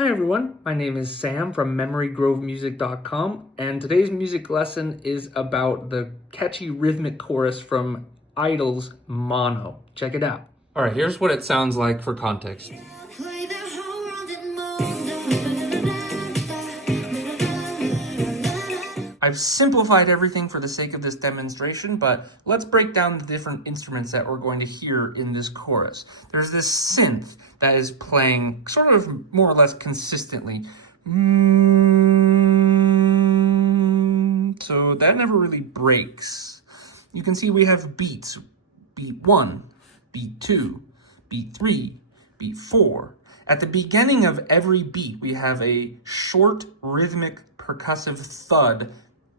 Hi everyone, my name is Sam from MemoryGroveMusic.com, and today's music lesson is about the catchy rhythmic chorus from I-dle's Mono. Check it out. All right, here's what it sounds like for context. I've simplified everything for the sake of this demonstration, but let's break down the different instruments that we're going to hear in this chorus. There's this synth that is playing sort of more or less consistently. So that never really breaks. You can see we have beats. Beat 1, beat 2, beat 3, beat 4. At the beginning of every beat, we have a short, rhythmic, percussive thud,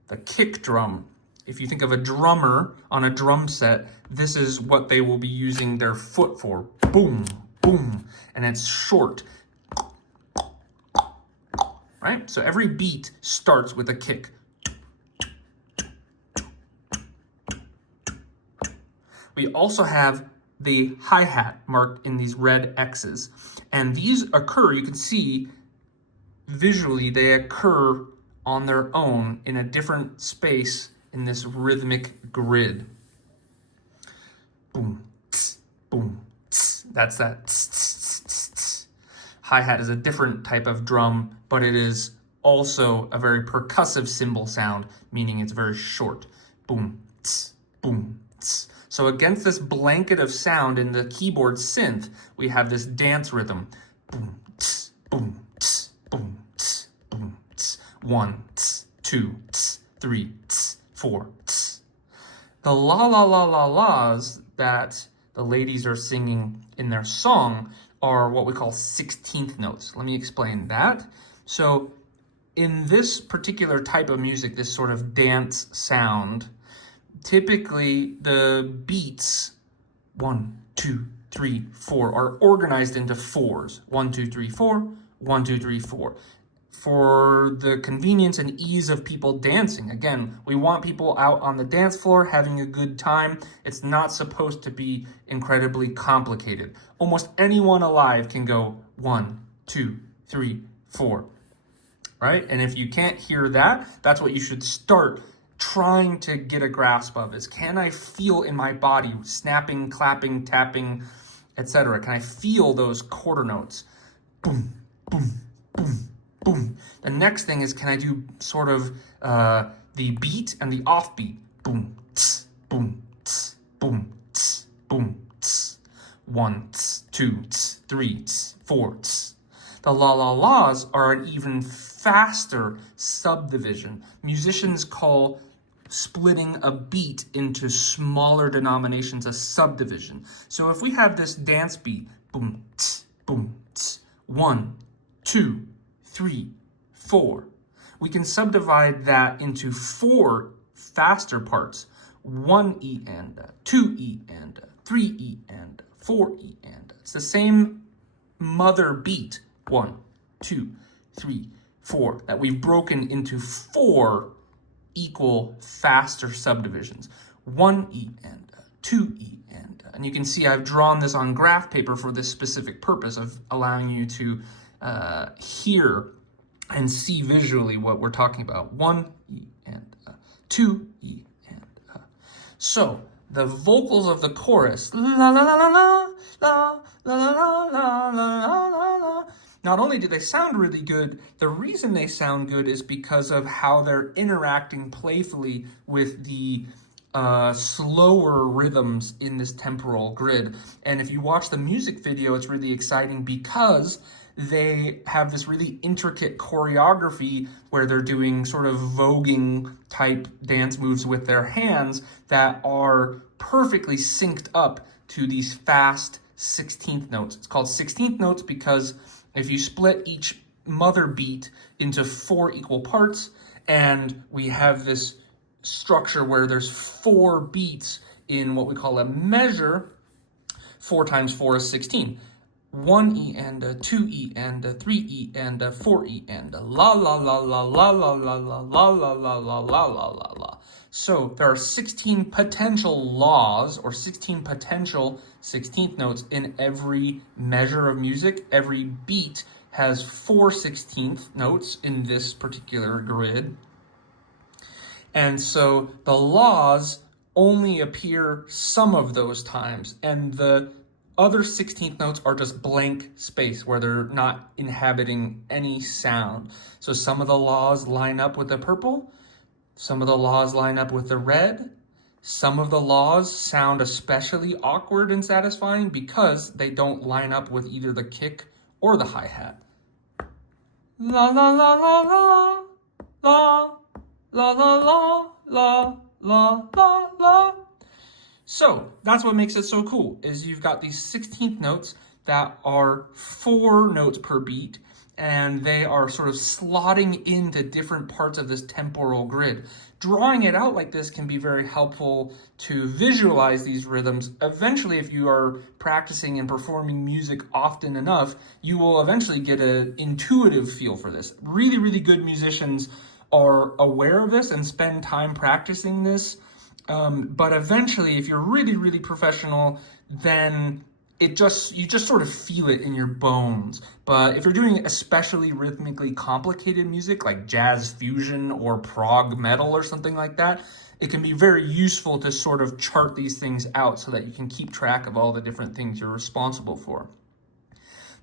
the kick drum. If you think of a drummer on a drum set, this is what they will be using their foot for. Boom, boom, and it's short. Right? So every beat starts with a kick. We also have the hi-hat marked in these red X's. And these occur, you can see visually, they occur on their own in a different space in this rhythmic grid. Boom, tss, boom, tss. That's that tss, tss, tss, tss. Hi-hat is a different type of drum, but it is also a very percussive cymbal sound, meaning it's very short. Boom, tss, boom, tss. So against this blanket of sound in the keyboard synth, we have this dance rhythm. Boom, tss, boom, tss, boom, tss, boom, tss. 1, tss, 2, tss, 3, tss, 4, tss. The la la la la la's that the ladies are singing in their song are what we call 16th notes. Let me explain that. So in this particular type of music, this sort of dance sound, typically the beats 1, 2, 3, 4 are organized into fours. 1, 2, 3, 4, 1, 2, 3, 4. For the convenience and ease of people dancing. Again, we want people out on the dance floor having a good time. It's not supposed to be incredibly complicated. Almost anyone alive can go 1, 2, 3, 4. Right? And if you can't hear that, that's what you should start trying to get a grasp of, is can I feel in my body snapping, clapping, tapping, etc.? Can I feel those quarter notes? Boom, boom, boom, boom. The next thing is, can I do sort of the beat and the offbeat? Boom, tss, boom, tss, boom, tss, boom, tss. 1, tss, 2, tss, 3, tss, 4, tss. The la la la's are an even faster subdivision. Musicians call splitting a beat into smaller denominations a subdivision. So if we have this dance beat, boom, tss, boom, tss, 1, 2, 3, 4, we can subdivide that into 4 faster parts. 1E and 2E and 3E and 4E and. It's the same mother beat, 1, 2, 3, 4, that we've broken into 4 equal faster subdivisions. 1E and 2E and you can see I've drawn this on graph paper for this specific purpose of allowing you to hear and see visually what we're talking about. 1E and 2E and So the vocals of the chorus, la la la la la la la la la la la la. Not only do they sound really good, the reason they sound good is because of how they're interacting playfully with the slower rhythms in this temporal grid. And if you watch the music video, it's really exciting because they have this really intricate choreography where they're doing sort of voguing type dance moves with their hands that are perfectly synced up to these fast 16th notes. It's called 16th notes because if you split each mother beat into 4 equal parts, and we have this structure where there's 4 beats in what we call a measure, 4 times 4 is 16. 1E and 2E and 3E and 4E and la la la la la la la la la la la la la la la la. So there are 16 potential laws or 16 potential 16th notes in every measure of music. Every beat has 4 16th notes in this particular grid. And so the laws only appear some of those times, and the other 16th notes are just blank space where they're not inhabiting any sound. So some of the laws line up with the purple, some of the laws line up with the red, some of the laws sound especially awkward and satisfying because they don't line up with either the kick or the hi-hat. La la la la la, la, la la la, la, la la la. So that's what makes it so cool, is you've got these 16th notes that are 4 notes per beat, and they are sort of slotting into different parts of this temporal grid. Drawing it out like this can be very helpful to visualize these rhythms. Eventually, if you are practicing and performing music often enough, you will eventually get an intuitive feel for this. Really, really good musicians are aware of this and spend time practicing this. But eventually, if you're really, really professional, then you just sort of feel it in your bones. But if you're doing especially rhythmically complicated music like jazz fusion or prog metal or something like that, it can be very useful to sort of chart these things out so that you can keep track of all the different things you're responsible for.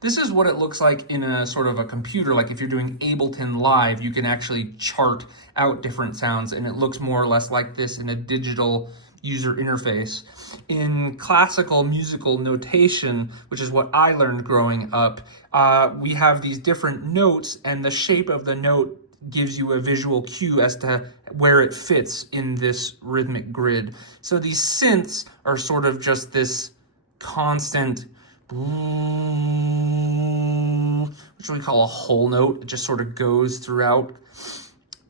This is what it looks like in a sort of a computer. Like if you're doing Ableton Live, you can actually chart out different sounds, and it looks more or less like this in a digital user interface. In classical musical notation, which is what I learned growing up, we have these different notes, and the shape of the note gives you a visual cue as to where it fits in this rhythmic grid. So these synths are sort of just this constant, which we call a whole note. It just sort of goes throughout.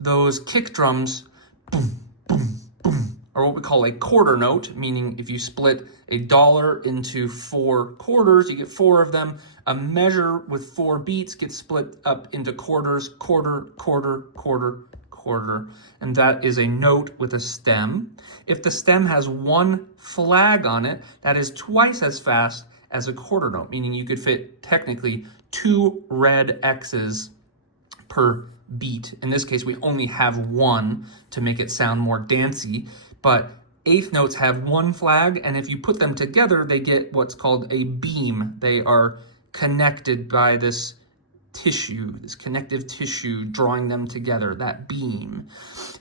Those kick drums, boom, boom, boom, are what we call a quarter note, meaning if you split $1 into 4 quarters, you get 4 of them. A measure with 4 beats gets split up into quarters, quarter, quarter, quarter, quarter, and that is a note with a stem. If the stem has 1 flag on it, that is twice as fast as a quarter note, meaning you could fit technically 2 red X's per beat. In this case, we only have 1 to make it sound more dancey, but 8th notes have 1 flag, and if you put them together, they get what's called a beam. They are connected by this tissue, this connective tissue drawing them together, that beam.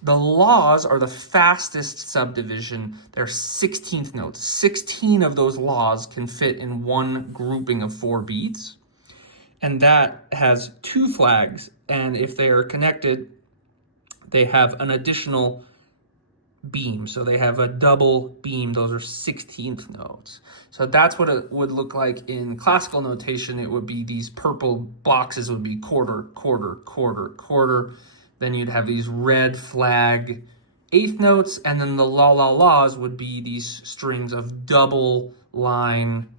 The laws are the fastest subdivision. They're 16th notes. 16 of those laws can fit in 1 grouping of 4 beats, and that has 2 flags, and if they are connected, they have an additional beam. So they have a double beam. Those are 16th notes. So that's what it would look like in classical notation. It would be these purple boxes would be quarter, quarter, quarter, quarter. Then you'd have these red flag 8th notes, and then the la la la's would be these strings of double line,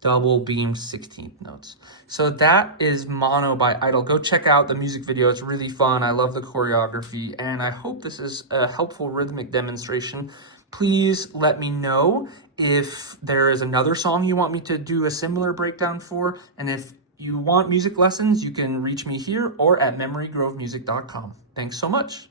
double beamed 16th notes. So that is Mono by I-dle. Go check out the music video. It's really fun. I love the choreography, and I hope this is a helpful rhythmic demonstration. Please let me know if there is another song you want me to do a similar breakdown for, and if you want music lessons, you can reach me here or at memorygrovemusic.com. Thanks so much.